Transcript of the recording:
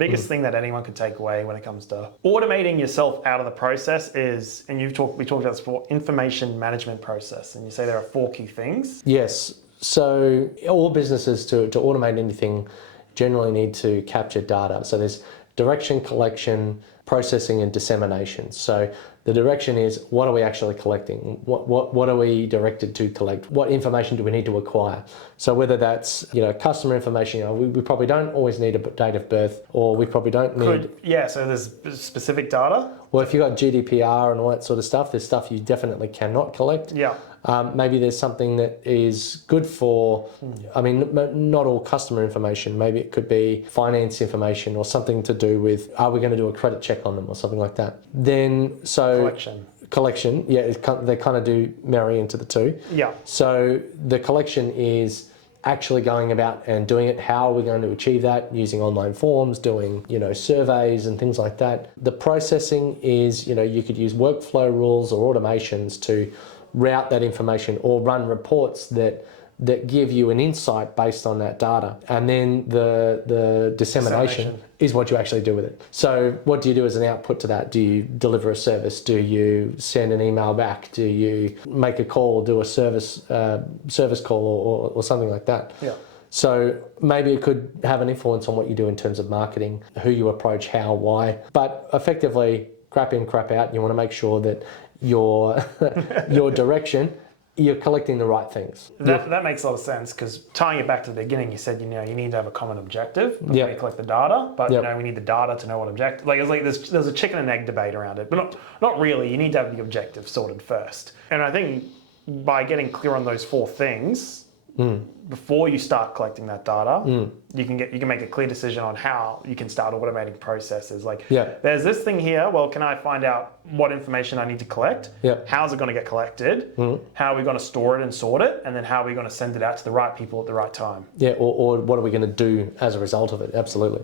biggest thing that anyone can take away when it comes to automating yourself out of the process is, and we talked about this before, information management process. And you say there are 4 key things. Yes. So all businesses to automate anything generally need to capture data. So there's direction, collection, processing, and dissemination. So the direction is, what are we actually collecting? What are we directed to collect? What information do we need to acquire? So whether that's customer information, we probably don't always need a date of birth, or we probably don't need. So there's specific data. Well, if you've got GDPR and all that sort of stuff, there's stuff you definitely cannot collect. Yeah. Maybe there's something that is good for, not all customer information. Maybe it could be finance information or something to do with, are we going to do a credit check on them or something like that? Then, collection, they kind of do marry into the two. Yeah. So the collection is actually going about and doing it. How are we going to achieve that? Using online forms, doing surveys and things like that. The processing is, you could use workflow rules or automations to route that information or run reports that give you an insight based on that data. And then the dissemination is what you actually do with it. So what do you do as an output to that? Do you deliver a service? Do you send an email back? Do you make a call, do a service call or something like that? Yeah. So maybe it could have an influence on what you do in terms of marketing, who you approach, how, why. But effectively, crap in, crap out. You want to make sure that your direction, you're collecting the right things. That makes a lot of sense, because tying it back to the beginning, you said you need to have a common objective before you collect the data, but we need the data to know what objective. There's a chicken and egg debate around it, but not really. You need to have the objective sorted first. And I think by getting clear on those 4 things before you start collecting that data, you can make a clear decision on how you can start automating processes. There's this thing here. Well, can I find out what information I need to collect? How's it going to get collected? How are we going to store it and sort it? And then how are we going to send it out to the right people at the right time? Or what are we going to do as a result of it? Absolutely.